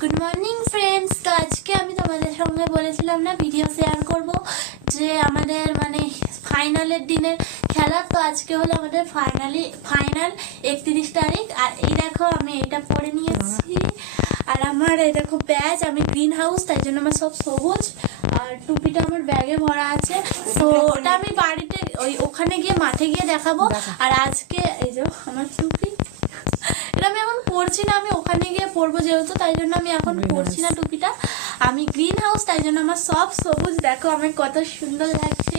Good morning friends. তো আজকে আমি তোমাদের সঙ্গে বলেছিলাম না ভিডিও শেয়ার করব যে আমাদের মানে ফাইনালের দিনের খেলা। তো আজকে হলো আমাদের ফাইনাল 31 তারিখ। আর এই দেখো আমি এটা পরে নিয়েছি, আর আমার এই দেখো ব্যাজ, আমি গ্রিন হাউস, তাই জন্য আমার সব সবুজ, আর টুপিটা আমার ব্যাগে ভরা আছে। তো ওটা আমি বাড়িতে ওখানে গিয়ে মাঠে গিয়ে দেখাবো। আর আজকে এই যে আমার টুপি, এটা আমি এখন পরছি না, আমি ওখানে গিয়ে পরবো যেহেতু, তাই জন্য আমি এখন পরছি না টুপিটা। আমি গ্রিন হাউস, তাই জন্য আমার সব সবুজ। দেখো আমার কত সুন্দর লাগছে,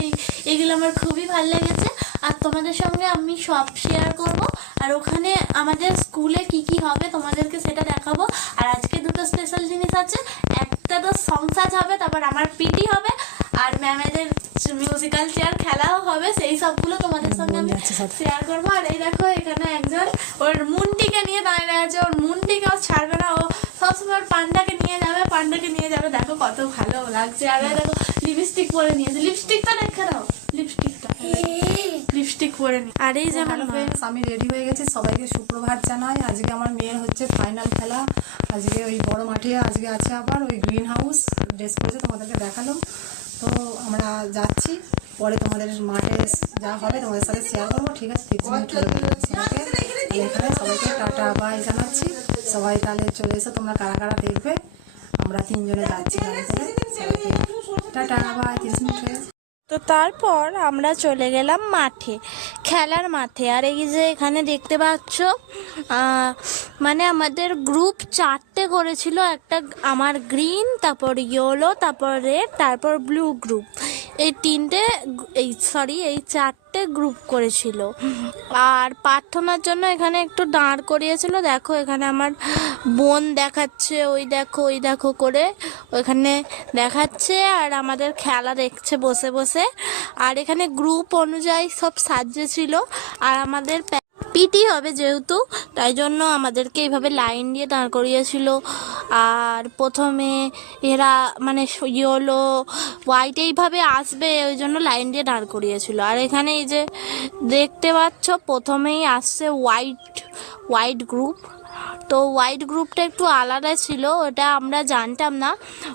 এগুলো আমার খুবই ভালো লেগেছে। আর তোমাদের সঙ্গে আমি সব শেয়ার করব, আর ওখানে আমাদের স্কুলে কি কি হবে তোমাদেরকে সেটা দেখাবো। আর আজকে দুটো স্পেশাল জিনিস আছে, একটা তো সংসার হবে, তারপর আমার পিটি হবে, আর ম্যামেদের মিউজিক্যাল চেয়ার খেলাও হবে। সেই সবগুলো তোমাদের সঙ্গে আমি শেয়ার করবো। আর এই দেখো এখানে একজন ওর মুন্টিকে নিয়ে দাঁড়িয়ে আছে, ওর মুন্টিকে ও ছাড়বে না, ও সবসময় পান্ডাকে নিয়ে যাবে। দেখো কত ভালো লাগছে। আর দেখো লিপস্টিক পরে নিয়েছে, লিপস্টিকটা রেখে দাও, লিপস্টিক পরে নি। আর এই যে হ্যালো ফ্রেন্ডস, আমি রেডি হয়ে গেছি। সবাইকে সুপ্রভাত জানাই। আজকে আমার মেয়ের হচ্ছে ফাইনাল খেলা, আজকে ওই বড় মাঠে আজকে আছে। আবার ওই গ্রিন হাউস ড্রেস পরেছে, তোমাদেরকে দেখালাম। তো আমরা যাচ্ছি, পরে তোমাদের মাঠে যা হবে তোমাদের সাথে শেয়ার করবো, ঠিক আছে? এখানে সবাইকে টাটা বাই জানাচ্ছি। সবাই তাহলে চলে এসো, তোমরা কারা কারা দেখবে। আমরা তিনজনে যাচ্ছি গাড়ি করে। সবাইকে টাটা বাই, 30 মিনিটে। তো তারপর আমরা চলে গেলাম মাঠে, খেলার মাঠে। আর এই যে এখানে দেখতে পাচ্ছ মানে আমাদের গ্রুপ 4টে করেছিল, একটা আমার গ্রিন, তারপর ইয়েলো, তারপর রেড, তারপর ব্লু গ্রুপ। এই 4টে গ্রুপ করেছিল। আর প্রার্থনার জন্য এখানে একটু দাঁড় করিয়েছিল। দেখো এখানে আমার বোন দেখাচ্ছে, ওই দেখো করে ওইখানে দেখাচ্ছে, আর আমাদের খেলা দেখছে বসে বসে। আর এখানে গ্রুপ অনুযায়ী সব সাজিয়েছিল। আর আমাদের পিটি হবে যেহেতু, তাই জন্য আমাদেরকে এইভাবে লাইন দিয়ে দাঁড় করিয়েছিল। আর প্রথমে এরা মানে ইয়েলো হোয়াইট এইভাবে আসবে, ওই জন্য লাইন দিয়ে দাঁড় করিয়েছিল। আর এখানে এই যে দেখতে পাচ্ছ প্রথমেই আসছে হোয়াইট গ্রুপ। তো হোয়াইট গ্রুপটা একটু আলাদা ছিল, ওটা আমরা জানতাম না।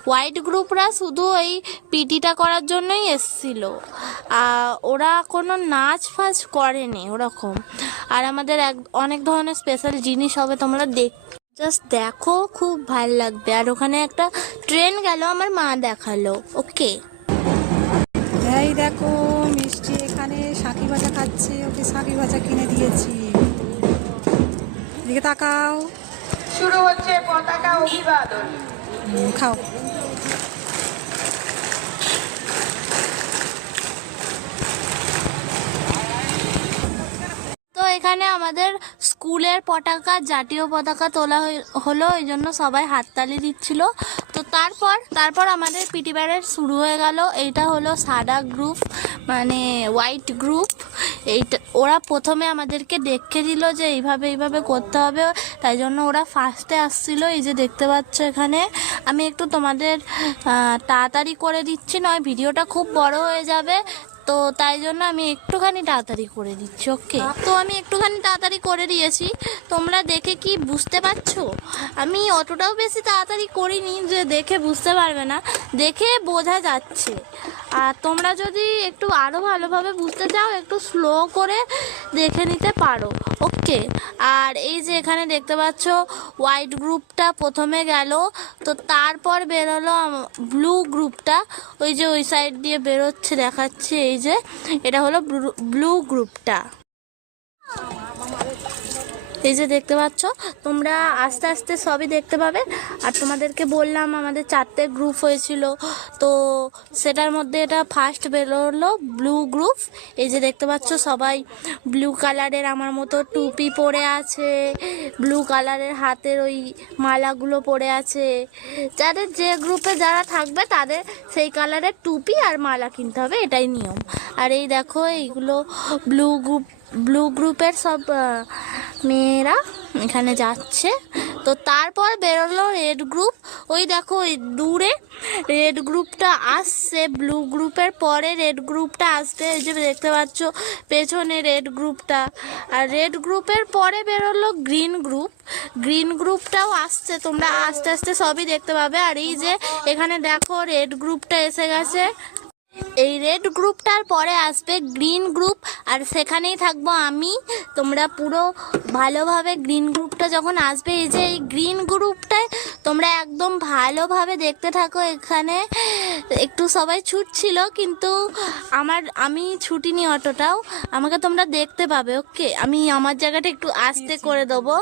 হোয়াইট গ্রুপরা শুধু এই পিটিটা করার জন্যই এসছিল, ওরা কোনো নাচ ফাচ করেনি ওরকম। আর আমাদের অনেক ধরনের স্পেশাল জিনিস হবে, তোমরা জাস্ট দেখো, খুব ভালো লাগবে। আর ওখানে একটা ট্রেন গেল, আমার মা দেখালো। ওকে, এই দেখো মিষ্টি এখানে শাঁখি ভাজা খাচ্ছে, ওকে শাঁখি ভাজা কিনে দিয়েছি। এদিকে তাকাও, শুরু হচ্ছে পতাকা অভিবাদন। খাও। তো এখানে আমাদের স্কুলের পতাকা, জাতীয় পতাকা তোলা হলো, এই জন্য সবাই হাততালি দিচ্ছিল। তো তারপর আমাদের পিটি প্যারেড শুরু হয়ে গেল। এইটা হলো সাদা গ্রুপ, মানে হোয়াইট গ্রুপ। এইটা ওরা প্রথমে আমাদেরকে দেখে দিল যে এইভাবে করতে হবে, তাই জন্য ওরা ফার্স্টে আসছিল। এই যে দেখতে পাচ্ছ এখানে আমি একটু তোমাদের তাড়াতাড়ি করে দিচ্ছি, নয় ভিডিওটা খুব বড় হয়ে যাবে। তো তাই জন্য আমি একটুখানি তাড়াতাড়ি করে দিচ্ছি। ওকে, তো আমি একটুখানি তাড়াতাড়ি করে দিয়েছি, তোমরা দেখে কি বুঝতে পারছো? আমি অতটাও বেশি তাড়াতাড়ি করিনি যে দেখে বুঝতে পারবে না, দেখে বোঝা যাচ্ছে। আর তোমরা যদি একটু আরও ভালোভাবে বুঝতে চাও, একটু স্লো করে দেখে নিতে পারো। ওকে, আর এই যে এখানে দেখতে পাচ্ছ হোয়াইট গ্রুপটা প্রথমে গেল, তো তারপর বেরোলো ব্লু গ্রুপটা। ওই যে ওই সাইড দিয়ে বেরোচ্ছে, দেখাচ্ছে। এই যে এটা হলো ব্লু গ্রুপটা, এই যে দেখতে পাচ্ছ। তোমরা আস্তে আস্তে সবই দেখতে পাবে। আর তোমাদেরকে বললাম আমাদের 4টে গ্রুপ হয়েছিল, তো সেটার মধ্যে এটা ফার্স্ট বেরোলো ব্লু গ্রুপ। এই যে দেখতে পাচ্ছ সবাই ব্লু কালারের আমার মতো টুপি পরে আছে, ব্লু কালারের হাতের ওই মালাগুলো পরে আছে। যাদের যে গ্রুপে যারা থাকবে তাদের সেই কালারের টুপি আর মালা কিনতে হবে, এটাই নিয়ম। আর এই দেখো এইগুলো ব্লু গ্রুপের সব মেয়েরা এখানে যাচ্ছে। তো তারপর বেরোলো রেড গ্রুপ। ওই দেখো ওই দূরে রেড গ্রুপটা আসছে, ব্লু গ্রুপের পরে রেড গ্রুপটা আসছে, এই যে দেখতে পাচ্ছ পেছনে রেড গ্রুপটা। আর রেড গ্রুপের পরে বেরোলো গ্রিন গ্রুপ, গ্রিন গ্রুপটাও আসছে, তোমরা আস্তে আস্তে সবই দেখতে পাবে। আর এই যে এখানে দেখো রেড গ্রুপটা এসে গেছে, এই রেড গ্রুপটার পরে আসবে গ্রিন গ্রুপ, আর সেখানেই থাকবো আমি। তোমরা পুরো ভালোভাবে গ্রিন গ্রুপটা যখন আসবে, এই যে এই গ্রিন গ্রুপটায় তোমরা একদম ভালোভাবে দেখতে থাকো। এখানে একটু সবাই ছুটছিল, কিন্তু আমি ছুটিনি অতটাও, আমাকে তোমরা দেখতে পাবে। ওকে, আমি আমার জায়গাটা একটু আস্তে করে দেবো,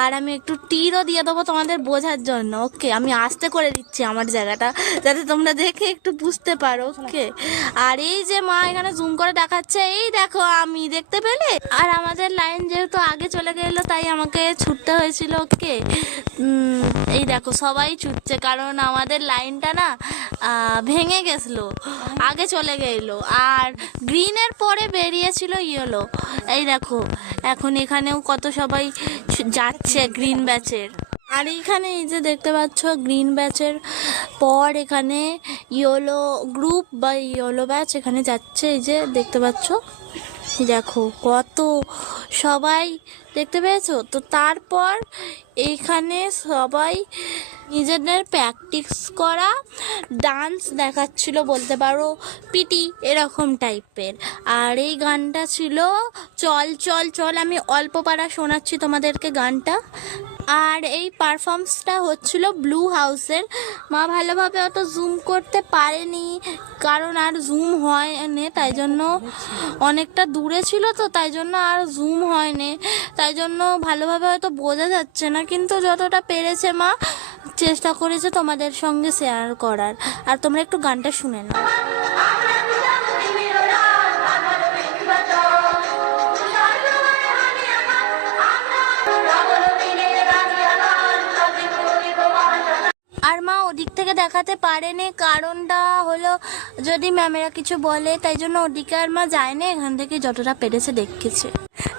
আর আমি একটু তীরও দিয়ে দেবো তোমাদের বোঝার জন্য। ওকে, আমি আস্তে করে দিচ্ছি আমার জায়গাটা, যাতে তোমরা দেখে একটু বুঝতে পারো। ওকে, আর এই যে মা এখানে জুম করে দেখাচ্ছে, এই দেখো আমি, দেখতে পেলে? আর আমাদের লাইন যেহেতু আগে চলে গেল, তাই আমাকে ছুটতে হয়েছিল। ওকে, এই দেখো সবাই ছুটছে, কারণ আমাদের লাইনটা না ভেঙে গেছিলো, আগে চলে গেল। আর গ্রিনের পরে বেরিয়েছিল ইয়েলো। এই দেখো এখন এখানেও কত সবাই যাচ্ছে গ্রিন ব্যাচের। আর এইখানে এই যে দেখতে পাচ্ছ গ্রিন ব্যাচের পর এখানে ইয়েলো গ্রুপ বা ইয়েলো ব্যাচ এখানে যাচ্ছে, এই যে দেখতে পাচ্ছ, দেখো কত সবাই, দেখতে পেয়েছো তো? তারপর এইখানে সবাই নিজেদের প্র্যাকটিস করা ডান্স দেখাচ্ছিল, বলতে পারো পিটি এরকম টাইপের। আর এই গানটা ছিল চল চল চল, আমি অল্প পারা শোনাচ্ছি তোমাদেরকে গানটা। আর এই পারফর্মেন্সটা হচ্ছিল ব্লু হাউসের। মা ভালোভাবে অত জুম করতে পারেনি, কারণ আর জুম হয়নি, তাই জন্য অনেকটা দূরে ছিল, তো তাই জন্য আর জুম হয়নি, তাই জন্য ভালোভাবে হয়তো বোঝা যাচ্ছে না, কিন্তু যতটা পেরেছে মা চেষ্টা করেছে তোমাদের সঙ্গে শেয়ার করার। আর তোমরা একটু গানটা শুনে নাও। আর মা ওদিক থেকে দেখাতে পারেনি, কারণটা হলো যদি ম্যামেরা কিছু বলে, তাই জন্য ওদিকে আর মা যায়নি, এখান থেকে যতটা পেরেছে দেখেছে।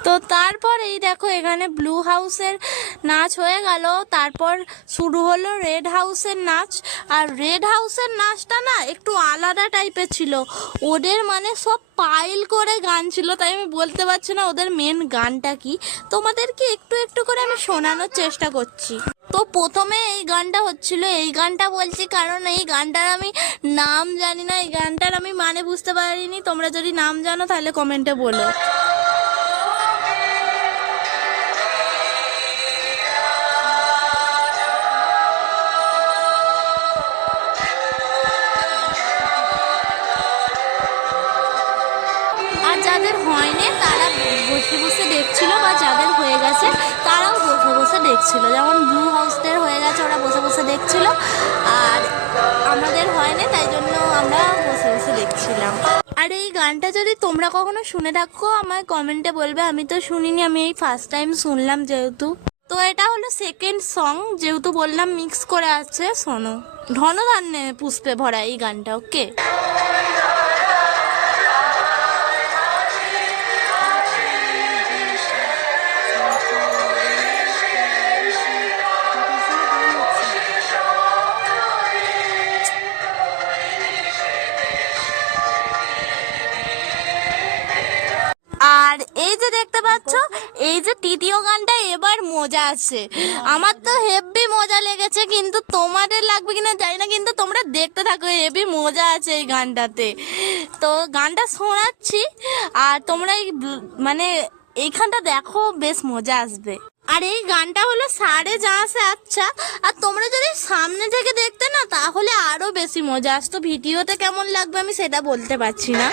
তো তারপর এই দেখো এখানে ব্লু হাউসের নাচ হয়ে গেল, তারপর শুরু হলো রেড হাউসের নাচ। আর রেড হাউসের নাচটা না একটু আলাদা টাইপের ছিল, ওদের মানে সব পাইল করে গান ছিল, তাই আমি বলতে পারছি না ওদের মেন গানটা কি। তোমাদেরকে একটু একটু করে আমি শোনানোর চেষ্টা করছি। তো প্রথমে এই গানটা হচ্ছিল, এই গানটা বলছি কারণ এই গানটার আমি নাম জানি না, এই গানটার আমি মানে বুঝতে পারিনি। তোমরা যদি নাম জানো তাহলে কমেন্টে বলো। আর যাদের হয়নি তারা বসে বসে দেখছিল, বা যাদের হয়ে গেছে তারাও বসে বসে দেখছিল। যেমন ব্লু হাউসদের হয়ে গেছে, ওরা বসে বসে দেখছিল, আর আমাদের হয়নি, তাই জন্য আমরা বসে বসে দেখছিলাম। আর এই গানটা যদি তোমরা কখনো শুনে থাকো আমায় কমেন্টে বলবে, আমি তো শুনিনি, আমি এই ফার্স্ট টাইম শুনলাম যেহেতু। তো এটা হলো সেকেন্ড সং, যেহেতু বললাম মিক্স করে আছে, শোনো। ধনধান্যে পুষ্পে ভরা এই গানটা। ওকে, আর এই যে দেখতে পাচ্ছ এই যে তৃতীয় গানটা এবার মজা আছে, আমার তো হেভি মজা লেগেছে, কিন্তু তোমাদের লাগবে কিনা জানি না, কিন্তু তোমরা দেখতে থাকো, হেভি মজা আছে এই গানটাতে। তো গানটা শোনাচ্ছি আর তোমরা মানে এইখানটা দেখো, বেশ মজা আসবে। আর এই গানটা হলো সারে জাহাঁ সে আচ্ছা, আর তোমরা যদি সামনে থেকে দেখতে না তাহলে আরো বেশি মজা আসতো। ভিডিওতে কেমন লাগবে আমি সেটা বলতে পারছি না।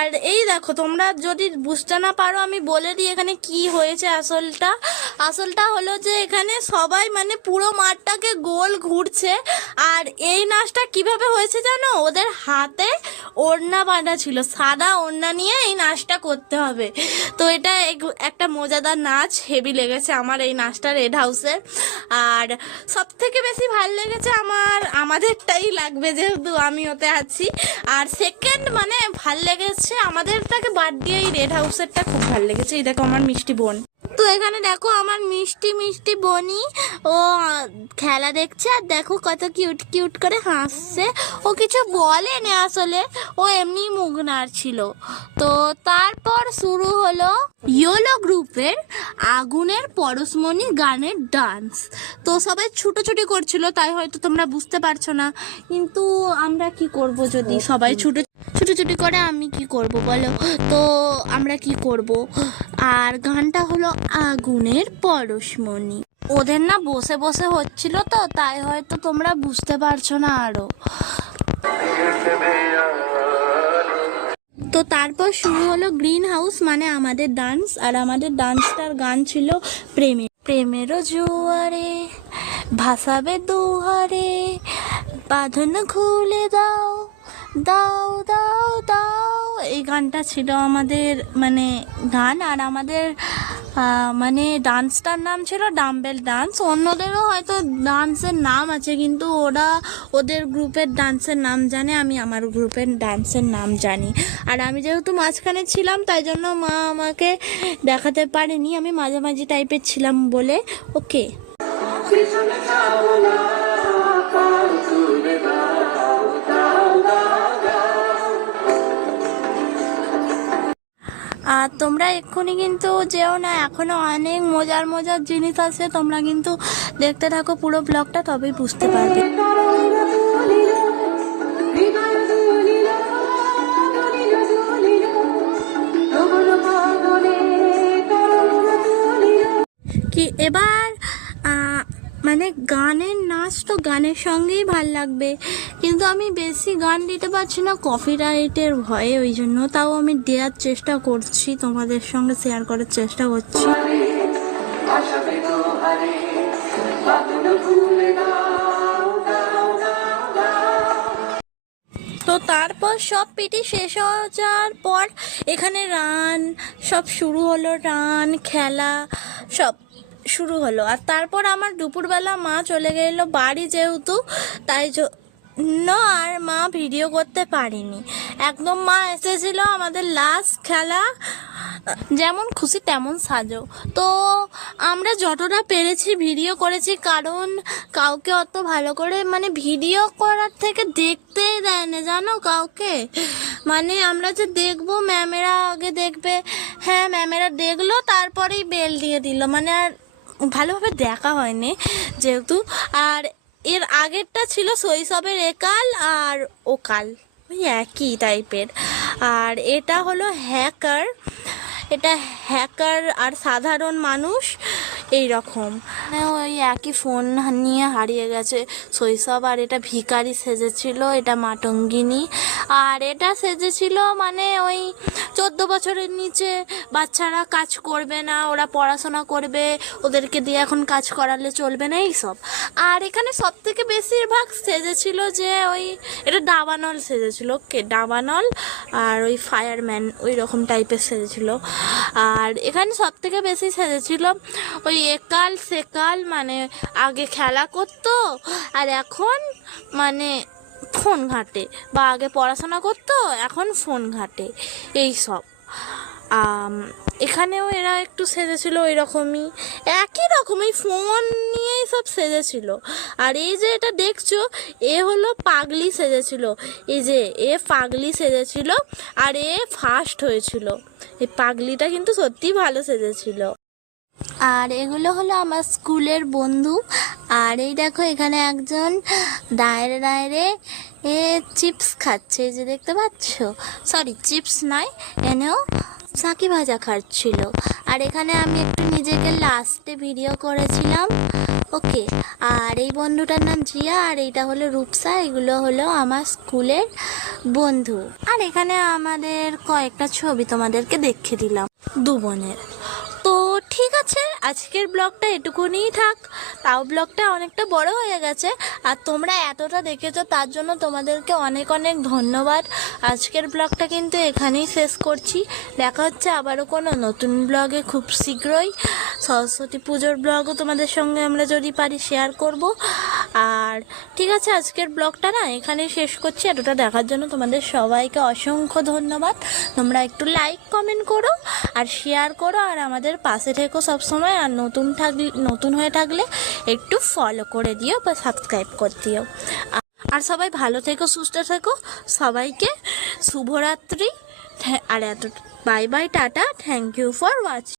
আর এই দেখো, তোমরা যদি বুঝতে না পারো আমি বলে দিই এখানে কি হয়েছে। আসলটা হলো যে এখানে সবাই মানে পুরো মাঠটাকে গোল ঘুরছে। আর এই নাচটা কিভাবে হয়েছে জানো? ওদের হাতে ওড়না বাঁধা ছিল, সাদা ওড়না নিয়ে এই নাচটা করতে হবে। তো এটা একটা মজাদার নাচ, হেভি লেগেছে আমার এই নাচটা রেড হাউসের। আর সব থেকে বেশি ভালো লেগেছে আমাদেরটাই লাগবে, যেহেতু আমি ওতে আছি। আর সেকেন্ড মানে ভাল লেগেছে আমাদেরটাকে বাদ দিয়ে এই রেড হাউসেরটা খুব ভালো লেগেছে। এই দেখো আমার মিষ্টি বোন, তো এখানে দেখো আমার মিষ্টি বনি, ও খেলা দেখছে আর দেখো কত কিউট করে হাসছে। ও কিছু বলেনি আসলে, ও এমনি মুখ নাড়ছিল। তো তারপর শুরু হলো ইয়োলো গ্রুপের আগুনের পরশমণি গানের ডান্স। তো সবাই ছুটোছুটি করছিল, তাই হয়তো তোমরা বুঝতে পারছো না। কিন্তু আমরা কি করব, যদি সবাই ছুটোছুটি করে আমি কি করব বলো? তো আমরা কি করব? আর গানটা হলো আগুনের পরশমণি। ওদের না বসে বসে হচ্ছিল, তো তাই হয়তো তোমরা বুঝতে পারছো না আরো। তো তারপর শুরু হলো গ্রিন হাউস মানে আমাদের ডান্স। আর আমাদের ডান্সটার গান ছিল প্রেমেরও জোয়ারে ভাসাবে দুহারে, বাঁধন খুলে দাও দাও দাও দাও। এই গানটা ছিল আমাদের মানে গান। আর আমাদের মানে ডান্সটার নাম ছিল ডাম্বেল ডান্স। অন্যদেরও হয়তো ডান্সের নাম আছে, কিন্তু ওরা ওদের গ্রুপের ডান্সের নাম জানে, আমি আমার গ্রুপের ডান্সের নাম জানি। আর আমি যেহেতু মাঝখানে ছিলাম, তাই জন্য মা আমাকে দেখাতে পারেনি, আমি মাঝামাঝি টাইপের ছিলাম বলে। ওকে, আর তোমরা এক্ষুনি কিন্তু যেও না, এখনো অনেক মজার জিনিস আছে। তোমরা কিন্তু দেখতে থাকো পুরো ব্লগটা, তবেই বুঝতে পারবে। কি এবার মানে গানের নাচ তো গানের সঙ্গেই ভাল লাগবে, কিন্তু আমি বেশি গান দিতে পারছি না কপিরাইটের ভয়ে, ওই জন্য। তাও আমি দেওয়ার চেষ্টা করছি, তোমাদের সঙ্গে শেয়ার করার চেষ্টা করছি। তো তারপর সব পিটি শেষ হয়ে যাওয়ার পর এখানে রান সব শুরু হলো, রান খেলা সব শুরু হলো। আর তারপর আমার দুপুরবেলা মা চলে গেল বাড়ি, যেহেতু তাই জন্য আর মা ভিডিও করতে পারিনি একদম। মা এসেছিল আমাদের লাস্ট খেলা, যেমন খুশি তেমন সাজো। তো আমরা যতটা পেরেছি ভিডিও করেছি, কারণ কাউকে অত ভালো করে মানে ভিডিও করার থেকে দেখতেই দেয় না জানো কাউকে। মানে আমরা যে দেখবো, ম্যামেরা আগে দেখবে, হ্যাঁ ম্যামেরা দেখলো, তারপরেই বেল দিয়ে দিল, মানে আর ভালোভাবে দেখা হয়নি যেহেতু। আর এর আগেরটা ছিল শৈশবের একাল আর ওকাল, ওই একই টাইপের। আর এটা হলো হ্যাকার, এটা হ্যাকার আর সাধারণ মানুষ এই রকম, ওই একই ফোন নিয়ে হারিয়ে গেছে শৈশব। আর এটা ভিখারি সেজেছিল, এটা মাতঙ্গিনী। আর এটা সেজেছিল মানে ওই 14 বছরের নিচে বাচ্চারা কাজ করবে না, ওরা পড়াশোনা করবে, ওদেরকে দিয়ে এখন কাজ করালে চলবে না, এইসব। আর এখানে সব থেকে বেশিরভাগ সেজেছিল যে ওই এটা দাবানল সেজেছিল, ওকে দাবানল আর ওই ফায়ারম্যান ওই রকম টাইপের সেজেছিল। আর এখানে সব থেকে বেশি সেজেছিল ওই একাল সেকাল, মানে আগে খেলা করতো আর এখন মানে ফোন ঘাটে, বা আগে পড়াশোনা করতো এখন ফোন ঘাটে, এই সব। এখানেও এরা একটু সেজেছিল ওই রকমই, একই রকমই ফোন নিয়েই সব সেজেছিল। আর এই যে এটা দেখছো, এ হলো পাগলি সেজেছিল, এই যে এ পাগলি সেজেছিল আর এ ফার্স্ট হয়েছিল। এই পাগলিটা কিন্তু সত্যিই ভালো সেজেছিল। আর এগুলো হলো আমার স্কুলের বন্ধু। আর এই দেখো এখানে একজন দাঁড়িয়ে চিপস খাচ্ছে, এই যে দেখতে পাচ্ছ, সরি চিপস নয়, এনেও সাঁকি ভাজা খাচ্ছিল। আর এখানে আমি একটু নিজেকে লাস্টে ভিডিও করেছিলাম। ওকে, আর এই বন্ধুটার নাম জিয়া, আর এইটা হলো রূপসা। এগুলো হলো আমার স্কুলের বন্ধু। আর এখানে আমাদের কয়েকটা ছবি তোমাদেরকে দেখিয়ে দিলাম দু বোনের। তো ঠিক আছে, আজকের ব্লগটা এটুকুনিই থাক। তাও ব্লগটা অনেকটা বড় হয়ে গেছে, আর তোমরা এতটা দেখেছো তার জন্য তোমাদেরকে অনেক অনেক ধন্যবাদ। আজকের ব্লগটা কিন্তু এখানেই শেষ করছি। দেখা হচ্ছে আবারও কোনো নতুন ব্লগে খুব শীঘ্রই। সরস্বতী পুজোর ব্লগও তোমাদের সঙ্গে আমরা যদি পারি শেয়ার করব। আর ঠিক আছে, আজকের ব্লগটা না এখানেই শেষ করছি। এতটা দেখার জন্য তোমাদের সবাইকে অসংখ্য ধন্যবাদ। তোমরা একটু লাইক কমেন্ট করো আর শেয়ার করো, আর আমাদের পাশে থেকো সবসময়। আর নতুন হয়ে থাকলে একটু ফলো করে দিও বা সাবস্ক্রাইব করে দিও। আর সবাই ভালো থেকো, সুস্থ থেকো। সবাইকে শুভরাত্রি। আর বাই বাই, টাটা, থ্যাংক ইউ ফর ওয়াচিং।